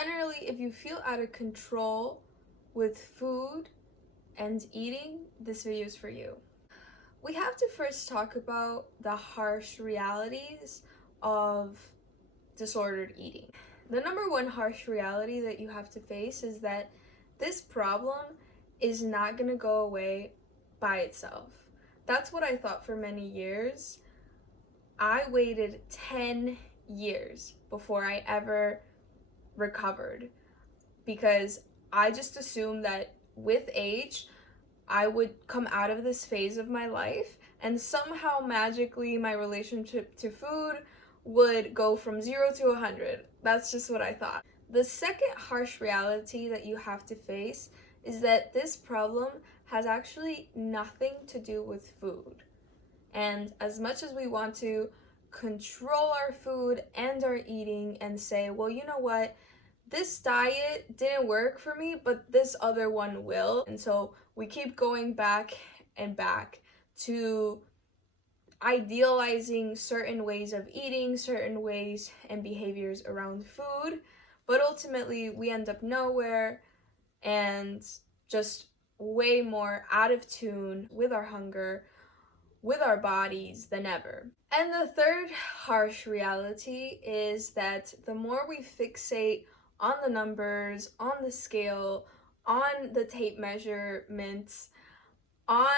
generally, if you feel out of control with food and eating, this video is for you. We have to first talk about the harsh realities of disordered eating. The number one harsh reality that you have to face is that this problem is not going to go away by itself. That's what I thought for many years. I waited 10 years before I ever recovered because I just assumed that with age, I would come out of this phase of my life and somehow magically my relationship to food would go from 0 to 100. That's just what I thought. The second harsh reality that you have to face is that this problem has actually nothing to do with food. And as much as we want to control our food and our eating and say, well, you know what? This diet didn't work for me, but this other one will. And so we keep going back and back to idealizing certain ways of eating, certain ways and behaviors around food, but ultimately we end up nowhere and just way more out of tune with our hunger, with our bodies than ever. And the third harsh reality is that the more we fixate on the numbers, on the scale, on the tape measurements, on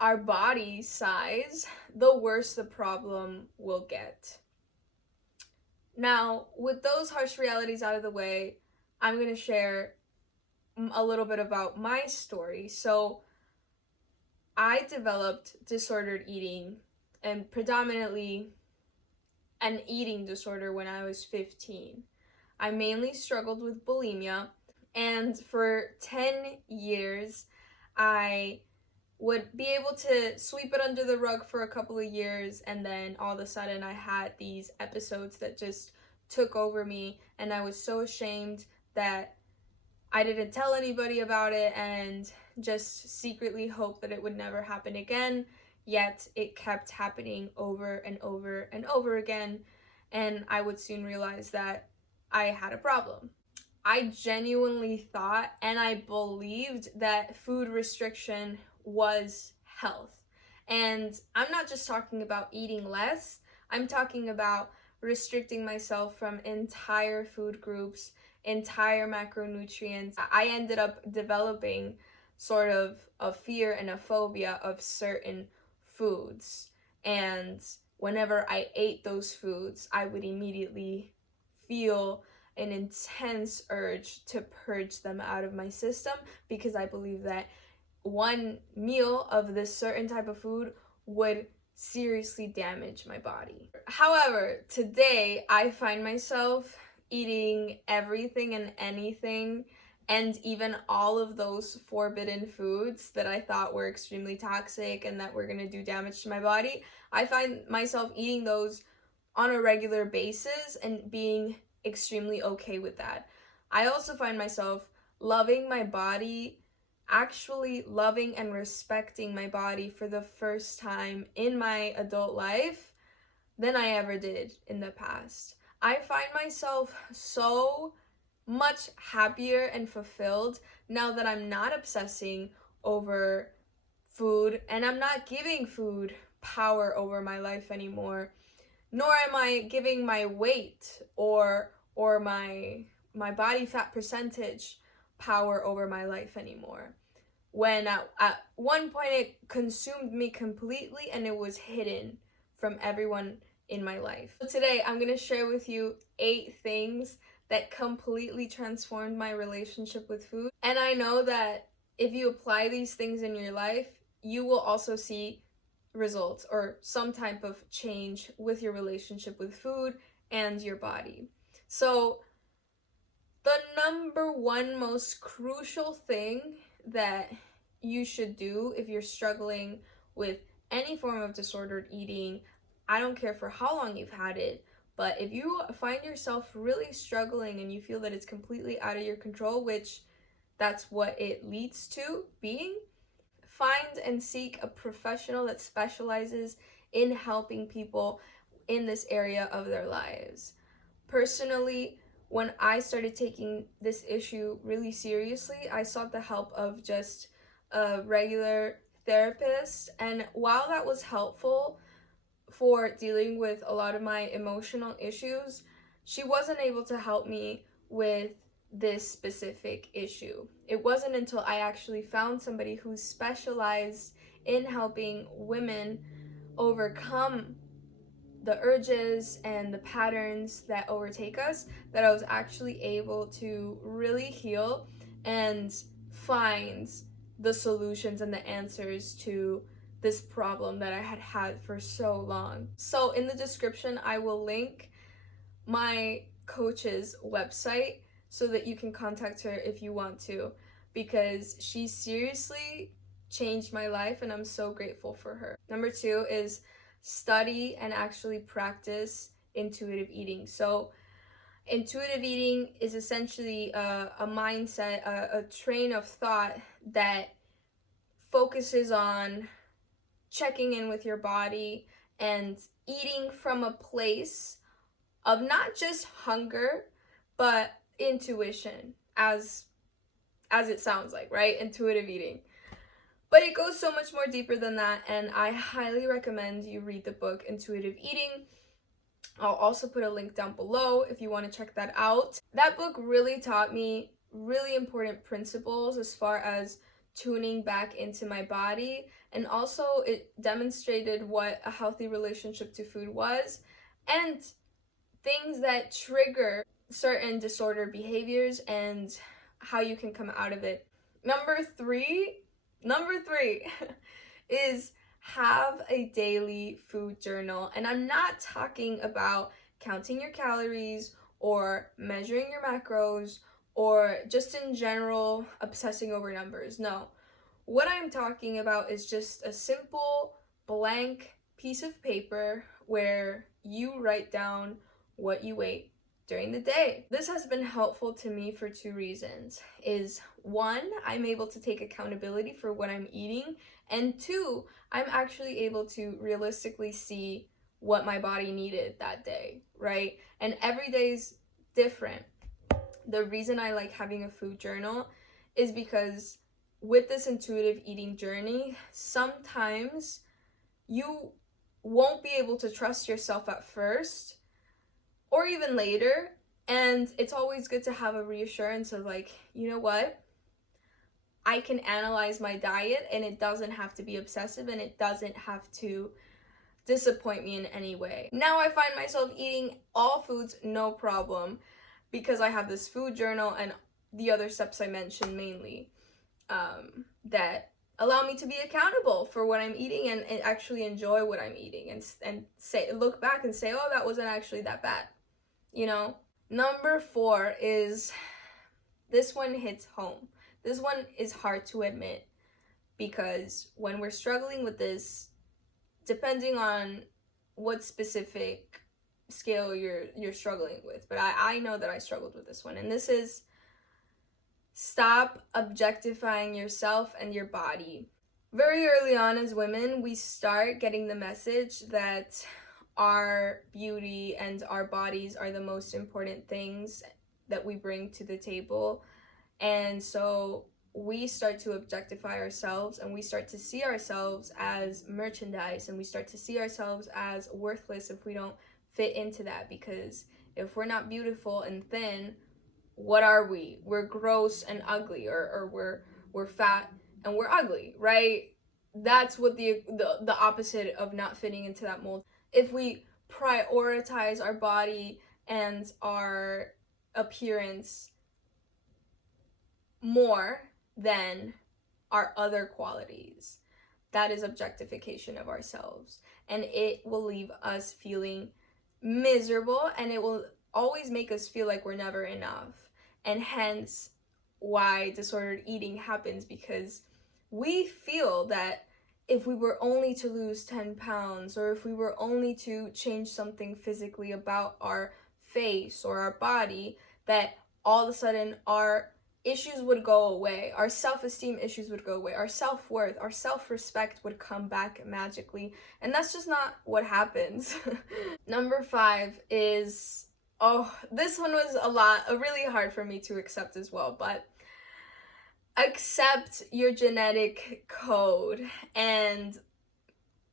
our body size, the worse the problem will get. Now, with those harsh realities out of the way, I'm going to share a little bit about my story. So, I developed disordered eating and predominantly an eating disorder when I was 15. I mainly struggled with bulimia, and for 10 years, I would be able to sweep it under the rug for a couple of years, and then all of a sudden I had these episodes that just took over me, and I was so ashamed that I didn't tell anybody about it and just secretly hoped that it would never happen again, yet it kept happening over and over and over again, and I would soon realize that I had a problem. I genuinely thought and I believed that food restriction was health. And I'm not just talking about eating less, I'm talking about restricting myself from entire food groups, entire macronutrients. I ended up developing sort of a fear and a phobia of certain foods. And whenever I ate those foods, I would immediately feel an intense urge to purge them out of my system because I believe that one meal of this certain type of food would seriously damage my body. However, today I find myself eating everything and anything, and even all of those forbidden foods that I thought were extremely toxic and that were going to do damage to my body. I find myself eating those on a regular basis and being extremely okay with that. I also find myself loving my body, actually loving and respecting my body for the first time in my adult life than I ever did in the past. I find myself so much happier and fulfilled now that I'm not obsessing over food and I'm not giving food power over my life anymore, nor am I giving my weight or my body fat percentage power over my life anymore. When at one point it consumed me completely and it was hidden from everyone in my life. So today I'm going to share with you 8 things that completely transformed my relationship with food. And I know that if you apply these things in your life, you will also see results or some type of change with your relationship with food and your body. So the number one most crucial thing that you should do if you're struggling with any form of disordered eating, I don't care for how long you've had it, but if you find yourself really struggling and you feel that it's completely out of your control, which that's what it leads to being, find and seek a professional that specializes in helping people in this area of their lives. Personally, when I started taking this issue really seriously, I sought the help of just a regular therapist. And while that was helpful for dealing with a lot of my emotional issues, she wasn't able to help me with this specific issue. It wasn't until I actually found somebody who specialized in helping women overcome the urges and the patterns that overtake us that I was actually able to really heal and find the solutions and the answers to this problem that I had had for so long. So in the description, I will link my coach's website so that you can contact her if you want to, because she seriously changed my life and I'm so grateful for her. Number 2 is study and actually practice intuitive eating. So intuitive eating is essentially a mindset, a train of thought that focuses on checking in with your body and eating from a place of not just hunger, but intuition, as it sounds like, right? Intuitive eating. But it goes so much more deeper than that, and I highly recommend you read the book Intuitive Eating. I'll also put a link down below if you want to check that out. That book really taught me really important principles as far as tuning back into my body, and also it demonstrated what a healthy relationship to food was and things that trigger certain disordered behaviors and how you can come out of it. Number three is have a daily food journal. And I'm not talking about counting your calories or measuring your macros or just in general obsessing over numbers. No. What I'm talking about is just a simple blank piece of paper where you write down what you ate during the day. This has been helpful to me for 2 reasons. Is 1, I'm able to take accountability for what I'm eating, and 2, I'm actually able to realistically see what my body needed that day, right? And every day's different. The reason I like having a food journal is because with this intuitive eating journey, sometimes you won't be able to trust yourself at first or even later, and it's always good to have a reassurance of like, you know what? I can analyze my diet and it doesn't have to be obsessive and it doesn't have to disappoint me in any way. Now I find myself eating all foods no problem because I have this food journal and the other steps I mentioned mainly that allow me to be accountable for what I'm eating and actually enjoy what I'm eating and say, look back and say, oh, that wasn't actually that bad, you know? Number 4 is, this one hits home. This one is hard to admit because when we're struggling with this, depending on what specific scale you're struggling with, but I know that I struggled with this one, and this is stop objectifying yourself and your body. Very early on as women, we start getting the message that our beauty and our bodies are the most important things that we bring to the table. And so we start to objectify ourselves and we start to see ourselves as merchandise and we start to see ourselves as worthless if we don't fit into that, because if we're not beautiful and thin, what are we? We're gross and ugly, or we're fat and we're ugly, right? That's what the opposite of not fitting into that mold. If we prioritize our body and our appearance more than our other qualities, that is objectification of ourselves, and it will leave us feeling miserable, and it will always make us feel like we're never enough. And hence why disordered eating happens, because we feel that if we were only to lose 10 pounds, or if we were only to change something physically about our face or our body, that all of a sudden our issues would go away, our self-esteem issues would go away, our self-worth, our self-respect would come back magically, and that's just not what happens. Number 5 is Oh, this one was really hard for me to accept as well, but accept your genetic code. And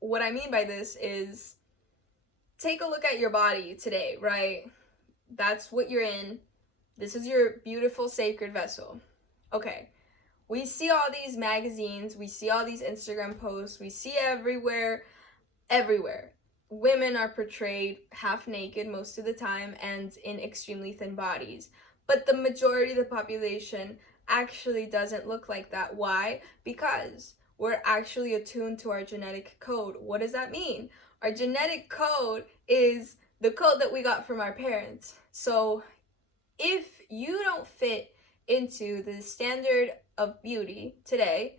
what I mean by this is take a look at your body today, right? That's what you're in. This is your beautiful sacred vessel. Okay. We see all these magazines, we see all these Instagram posts, we see everywhere. Women are portrayed half naked most of the time and in extremely thin bodies. But the majority of the population actually doesn't look like that. Why? Because we're actually attuned to our genetic code. What does that mean? Our genetic code is the code that we got from our parents. So if you don't fit into the standard of beauty today,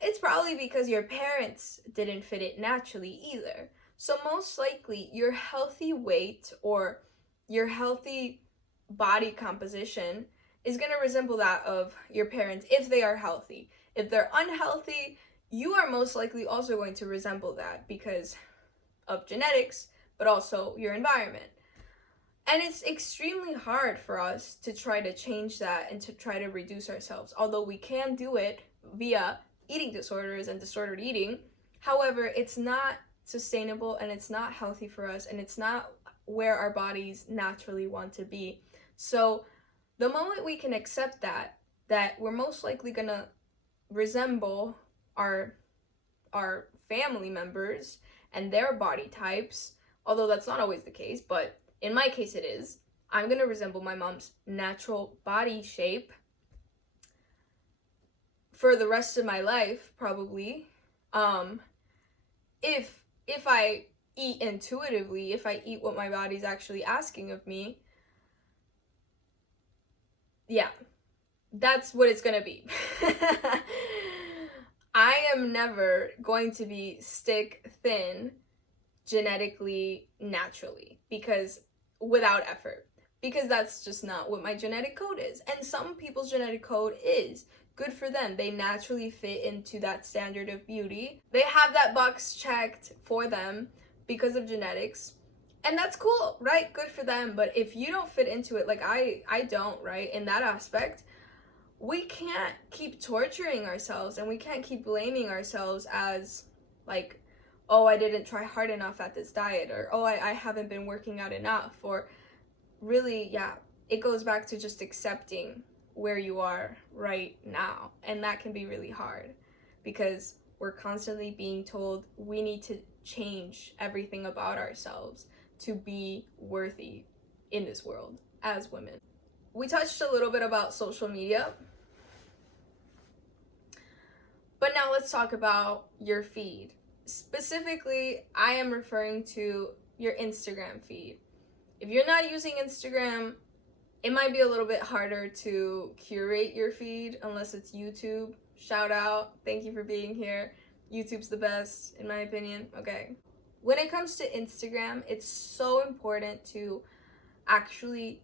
it's probably because your parents didn't fit it naturally either. So most likely your healthy weight or your healthy body composition is going to resemble that of your parents if they are healthy. If they're unhealthy, you are most likely also going to resemble that because of genetics, but also your environment. And it's extremely hard for us to try to change that and to try to reduce ourselves, although we can do it via eating disorders and disordered eating. However, it's not sustainable and it's not healthy for us, and it's not where our bodies naturally want to be. So the moment we can accept that we're most likely gonna resemble our family members and their body types, although that's not always the case, but in my case it is. I'm gonna resemble my mom's natural body shape for the rest of my life, probably. If I eat intuitively, if I eat what my body's actually asking of me, yeah, that's what it's gonna be. I am never going to be stick thin genetically, naturally, because without effort, because that's just not what my genetic code is. And some people's genetic code is good for them. They naturally fit into that standard of beauty. They have that box checked for them because of genetics. And that's cool, right? Good for them. But if you don't fit into it, like I don't, right? In that aspect, we can't keep torturing ourselves and we can't keep blaming ourselves as like, oh, I didn't try hard enough at this diet, or oh, I haven't been working out enough, or really, yeah, it goes back to just accepting where you are right now. And that can be really hard because we're constantly being told we need to change everything about ourselves to be worthy in this world as women. We touched a little bit about social media, but now let's talk about your feed. Specifically, I am referring to your Instagram feed. If you're not using Instagram, it might be a little bit harder to curate your feed unless it's YouTube. Shout out, thank you for being here. YouTube's the best, in my opinion. Okay. When it comes to Instagram, it's so important to actually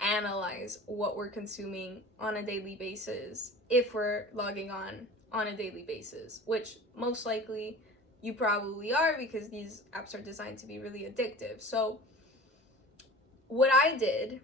analyze what we're consuming on a daily basis if we're logging on a daily basis, which most likely you probably are because these apps are designed to be really addictive. So what I did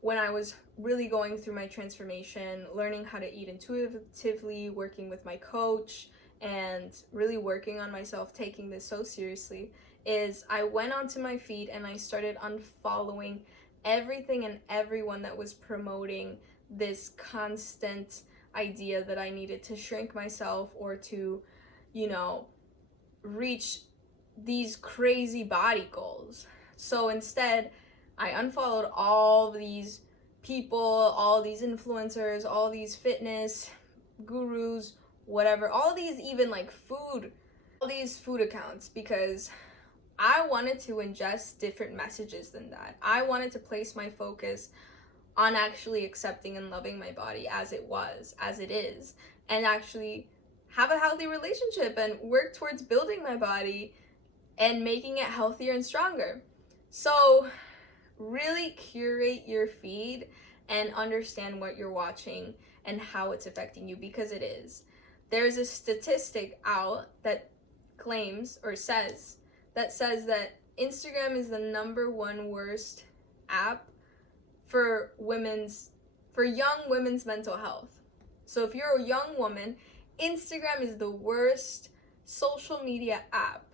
when I was really going through my transformation, learning how to eat intuitively, working with my coach, and really working on myself, taking this so seriously, is I went onto my feed and I started unfollowing everything and everyone that was promoting this constant idea that I needed to shrink myself or to, reach these crazy body goals. So instead, I unfollowed all these people, all these influencers, all these fitness gurus, whatever, all these even like all these food accounts, because I wanted to ingest different messages than that. I wanted to place my focus on actually accepting and loving my body as it is, and actually have a healthy relationship and work towards building my body and making it healthier and stronger. So really curate your feed and understand what you're watching and how it's affecting you, because it is. There's a statistic out that claims or says that Instagram is the #1 worst app for young women's mental health. So if you're a young woman, Instagram is the worst social media app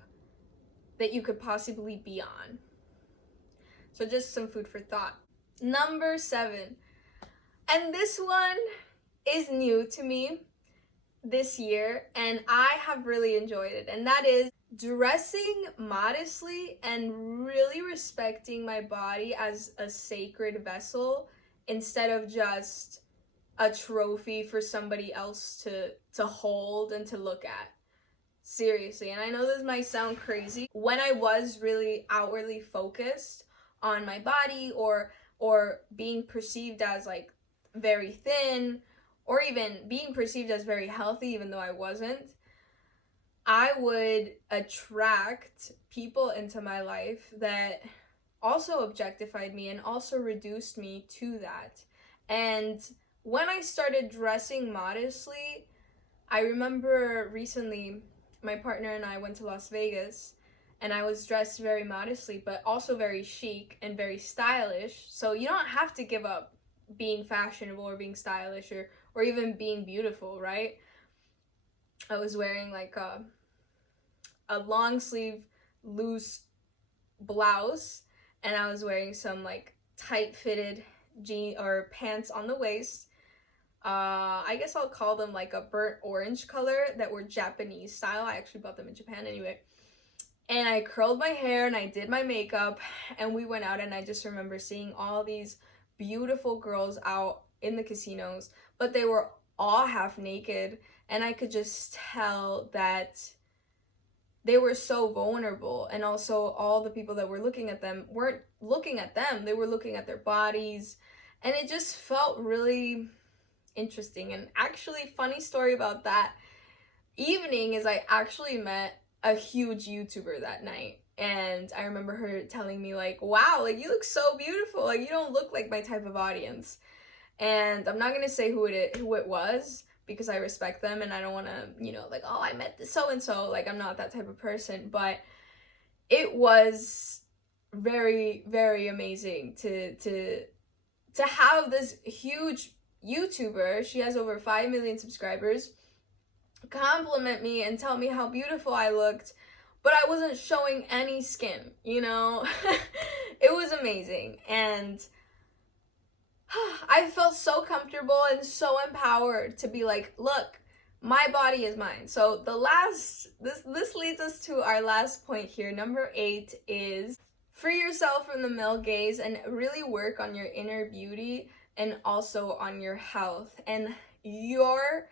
that you could possibly be on. So just some food for thought. #7, and this one is new to me this year, and I have really enjoyed it, and that is dressing modestly and really respecting my body as a sacred vessel instead of just a trophy for somebody else to hold and to look at. Seriously, and I know this might sound crazy. When I was really outwardly focused on my body or being perceived as like very thin, or even being perceived as very healthy even though I wasn't, I would attract people into my life that also objectified me and also reduced me to that. And when I started dressing modestly, I remember recently my partner and I went to Las Vegas, and I was dressed very modestly but also very chic and very stylish. So you don't have to give up being fashionable or being stylish or even being beautiful, right? I was wearing like a long sleeve loose blouse, and I was wearing some like tight fitted jean or pants on the waist. I guess I'll call them like a burnt orange color that were Japanese style. I actually bought them in Japan anyway. And I curled my hair and I did my makeup, and we went out, and I just remember seeing all these beautiful girls out in the casinos, but they were all half naked, and I could just tell that they were so vulnerable. And also all the people that were looking at them weren't looking at them, they were looking at their bodies, and it just felt really interesting. And actually, funny story about that evening is I actually met a huge YouTuber that night, and I remember her telling me like, wow, like you look so beautiful, like you don't look like my type of audience. And I'm not gonna say who it was, because I respect them and I don't want to, like, oh, I met this so and so. Like, I'm not that type of person. But it was very, very amazing to have this huge YouTuber, she has over 5 million subscribers, compliment me and tell me how beautiful I looked, but I wasn't showing any skin, It was amazing. And I felt so comfortable and so empowered to be like, look, my body is mine. So this leads us to our last point here. #8 is free yourself from the male gaze and really work on your inner beauty and also on your health. And your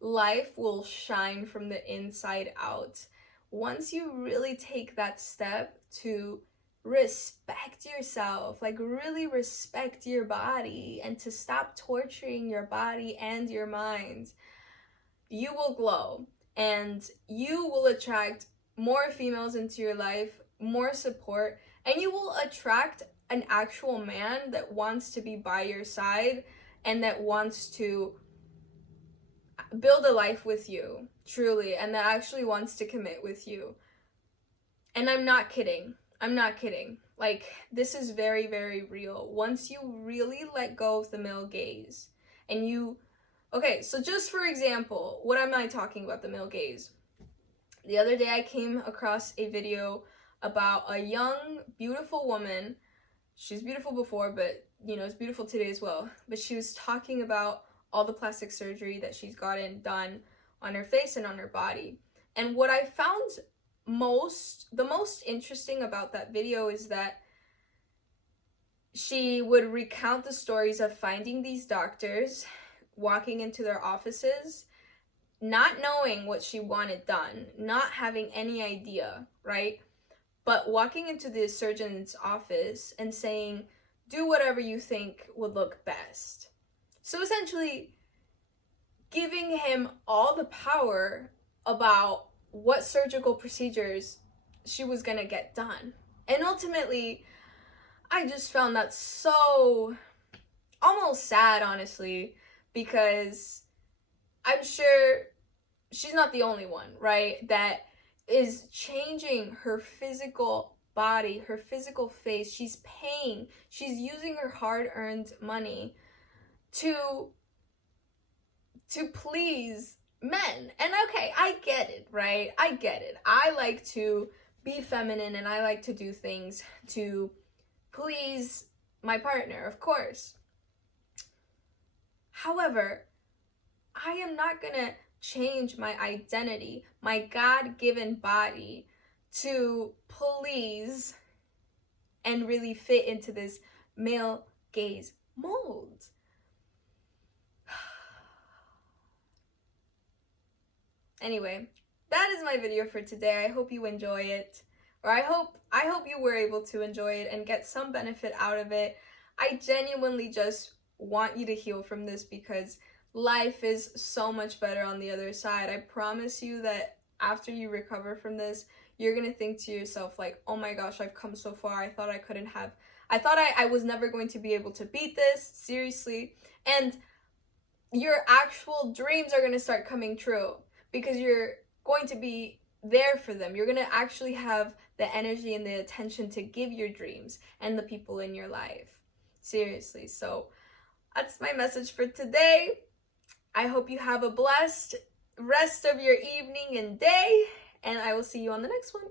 life will shine from the inside out once you really take that step to respect yourself, like really respect your body, and to stop torturing your body and your mind. You will glow, and you will attract more females into your life, more support, and you will attract an actual man that wants to be by your side and that wants to build a life with you, truly, and that actually wants to commit with you. And I'm not kidding. Like, this is very, very real. Once you really let go of the male gaze and okay, so just for example, what am I talking about the male gaze? The other day I came across a video about a young, beautiful woman. She's beautiful before, but is beautiful today as well. But she was talking about all the plastic surgery that she's gotten done on her face and on her body. And what I found the most interesting about that video is that she would recount the stories of finding these doctors, walking into their offices, not knowing what she wanted done, not having any idea, right? But walking into the surgeon's office and saying, do whatever you think would look best. So essentially giving him all the power about what surgical procedures she was gonna get done. And ultimately, I just found that so almost sad, honestly, because I'm sure she's not the only one, right, that is changing her physical body, her physical face. She's paying, she's using her hard-earned money to please men. And okay, I get it, right? I get it. I like to be feminine and I like to do things to please my partner, of course. However, I am not gonna change my identity, my God-given body, to please and really fit into this male gaze mold. Anyway, that is my video for today. I hope you enjoy it, or I hope you were able to enjoy it and get some benefit out of it. I genuinely just want you to heal from this because life is so much better on the other side. I promise you that after you recover from this, you're gonna think to yourself like, oh my gosh, I've come so far. I thought I was never going to be able to beat this, seriously. And your actual dreams are gonna start coming true because you're going to be there for them. You're gonna actually have the energy and the attention to give your dreams and the people in your life. Seriously. So that's my message for today. I hope you have a blessed rest of your evening and day, and I will see you on the next one.